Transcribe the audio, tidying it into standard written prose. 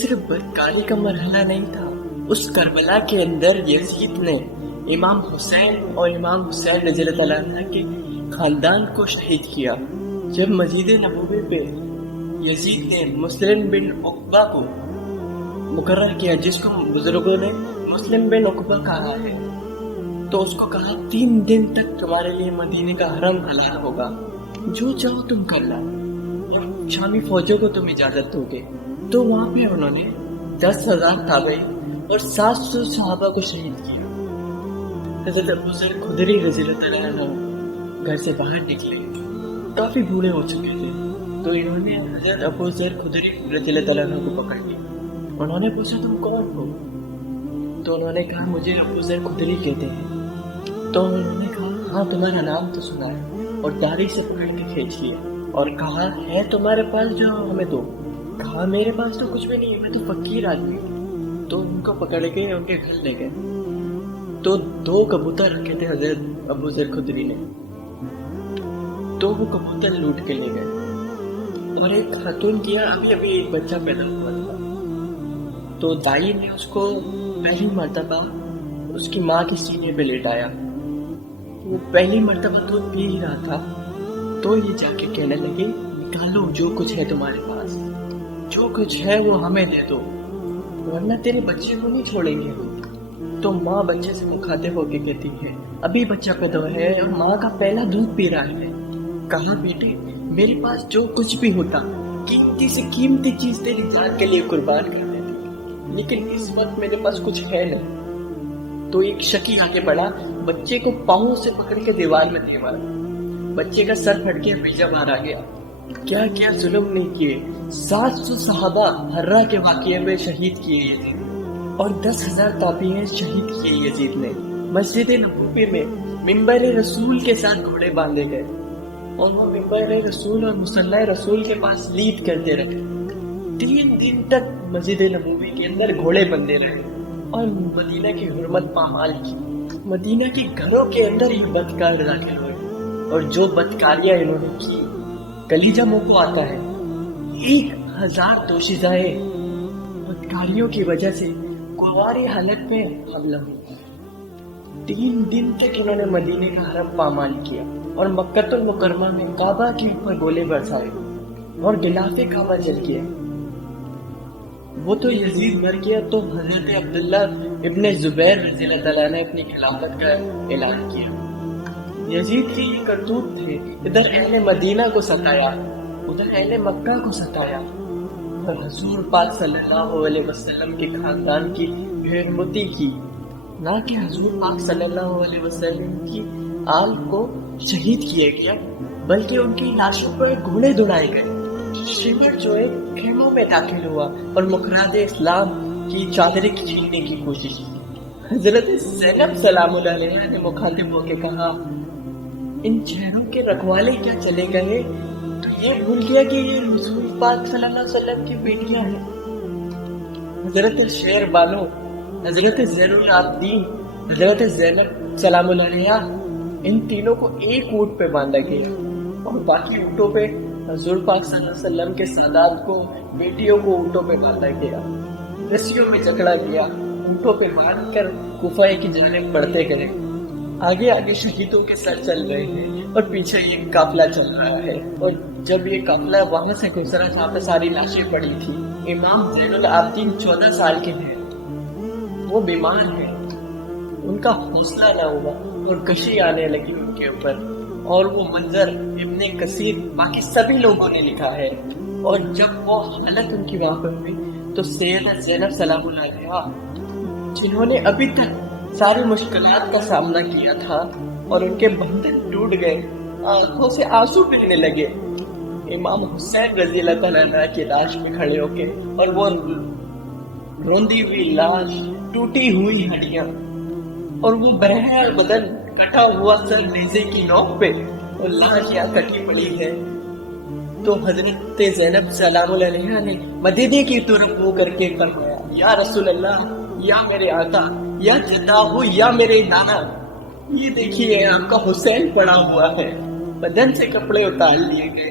صرف بدکاری کا مرحلہ نہیں تھا، اس کربلا کے اندر یزید نے امام حسین اور امام حسین رضی اللہ تعالیٰ عنہ کے خاندان کو شہید کیا۔ جب مسجد نبوی پہ یزید نے مسلم بن عقبہ کو مقرر کیا، جس کو بزرگوں نے مسلم بن عقبہ کہا ہے، تو اس کو کہا 3 دن تک تمہارے لیے مدینے کا حرم حلال ہوگا، جو چاہو تم کر لا، اور شامی فوجوں کو تم اجازت دو گے۔ تو وہاں پہ انہوں نے 10,000 تابعی اور 700 صحابہ کو شہید کیا۔ حضرت ابو ذر خدری رضی اللہ تعالیٰ عنہ گھر سے باہر نکلے، کافی بوڑھے ہو چکے تھے، تو انہوں نے حضرت ابو ذر خدری رضی اللہ تعالیٰ عنہ کو پکڑ لیا۔ انہوں نے پوچھا تم کون ہو؟ تو انہوں نے کہا مجھے ابو ذر خدری کہتے ہیں۔ تو انہوں نے کہا ہاں تمہارا نام تو سنا ہے، اور داڑھی سے پکڑ کے کھینچ لیا اور کہا ہے تمہارے پاس جو ہمیں دو؟ کہا میرے پاس تو کچھ بھی نہیں ہے، میں تو فقیر آدمی ہوں۔ تو ان کو پکڑ کے ان کے گھر لے گئے، تو 2 کبوتر رکھے تھے حضرت ابو ذر خدری نے، تو وہ کبوتر لوٹ کے لے گئے۔ اور ایک خاتون کیا ابھی ایک بچہ پیدا ہوا تھا، تو دائی نے اس کو پہلی مرتبہ اس کی ماں کے سینے پہ لیٹایا۔ وہ پہلی مرتبہ دودھ پی ہی رہا تھا، تو یہ جا کے کہنے لگے نکالو جو کچھ ہے تمہارے پاس، جو کچھ ہے وہ ہمیں دے دو، ورنہ تیرے بچے کو نہیں چھوڑیں گے۔ تو ماں بچے سے مخاطب ہو کے کہتی ہے ابھی بچہ پیدا ہے اور ماں کا پہلا دودھ پی رہا ہے۔ کہا بیٹے میرے پاس جو کچھ بھی ہوتا قیمتی سے قیمتی چیز تیری جان کے لیے قربان کر دیتی، لیکن اس وقت میرے پاس کچھ ہے نہیں۔ تو ایک شکی آگے بڑھا، بچے کو پاؤں سے پکڑ کے دیوار میں دے مارا، بچے کا سر پھٹ گیا، بیجا باہر آ گیا۔ کیا کیا ظلم نہیں کیے، 700 صحابہ ہررا کے واقعے میں شہید کیے یزید، اور 10,000 تابعین شہید کیے یزید نے۔ مسجد نبوی میں منبر رسول کے ساتھ گھوڑے باندھے گئے، اور وہ منبر رسول اور مصلی رسول کے پاس لیڈ کرتے رہے۔ 3 دن تک مسجد نبوی کے اندر گھوڑے بندھے رہے، اور مدینہ کی حرمت پامال کی۔ مدینہ کے گھروں کے اندر ہی بدکار داخل ہوئے، اور جو بدکاریاں انہوں نے کی کلیجہ منہ کو آتا ہے۔ 1,000 دوشیزائے بدکاریوں کی وجہ سے گواری حالت میں حملہ ہوا۔ 3 دن تک انہوں نے مدینے کا حرم پامال کیا، اور مکۃ المکرمہ میں کعبہ کے اوپر گولے برسائے، اور غلاف کعبہ جل گیا۔ وہ تو یزید مر گیا تو حضرت عبداللہ ابن زبیر رضی اللہ تعالیٰ نے اپنی خلافت کا اعلان کیا۔ یزید کے یہ کرتوت تھے، ادھر اہل مدینہ کو ستایا، ادھر اہل مکہ کو ستایا، اور حضور پاک صلی اللہ علیہ وسلم کے خاندان کی حرمتی کی، نہ کہ حضور پاک صلی اللہ علیہ وسلم کی آل کو شہید کیا گیا، بلکہ ان کی لاشوں پر گھوڑے دوڑائے گئے۔ شیور جو ہے خیموں میں داخل ہوا اور مخراج اسلام کی چادریں کھینچنے کی کوشش کی۔ حضرت زینب سلام اللہ علیہ نے مخاطب ہو کے کہا ان چہروں کے رکھوالے کیا چلے گئے، تو یہ بھول گیا کہ یہ رسول پاک صلی اللہ علیہ وسلم کی بیٹیاں ہیں۔ حضرت شیر بانو، حضرت زین العابدین، حضرت زینب سلام اللہ علیہ، ان تینوں کو ایک اونٹ پہ باندھا گیا، اور باقی اونٹوں پہ حضور پاک صلی اللہ علیہ وسلم کے سادات کو، بیٹیوں کو اونٹوں پہ باندھا گیا، رسیوں میں جکڑا گیا، اونٹوں پہ باندھ کر کوفہ کی جانب بڑھتے گئے۔ آگے آگے شہیدوں کے سر چل رہے ہیں، اور پیچھے یہ قافلہ چل رہا ہے، اور جب یہ قافلہ وہاں سے گزرا جہاں پہ ساری لاشیں پڑی تھی، امام زین العابدین 14 سال کے ہیں، وہ بیمار ہیں، ان کا حوصلہ نہ ہوا اور کشی آنے لگی ان کے اوپر، اور وہ منظر ابن کثیر باقی سبھی لوگوں نے لکھا ہے۔ اور جب وہ حالت ان کی وہاں پر ہوئی تو سیدہ زینب سلام اللہ علیہا، جنہوں نے ابھی تک ساری مشکلات کا سامنا کیا تھا اور ان کے بندھن ٹوٹ گئے، آنکھوں سے آنسو گرنے لگے، امام حسین رضی اللہ تعالیٰ عنہ کی لاش میں کھڑے ہو کے، اور وہ روندی ہوئی لاش، ٹوٹی ہوئی ہڈیاں، اور وہ برہنہ بدن، کٹا ہوا سر نیزے کی نوک پہ، اور لاش یہاں کٹی پڑی ہے، تو حضرت زینب سلام اللہ علیہا نے مدینے کی طرف منہ کر کے فرمایا یا رسول اللہ، یا میرے آقا، یا جدا ہو، یا میرے نانا، یہ دیکھیے آپ کا حسین پڑا ہوا ہے۔ بدن سے کپڑے اتار لیے گئے،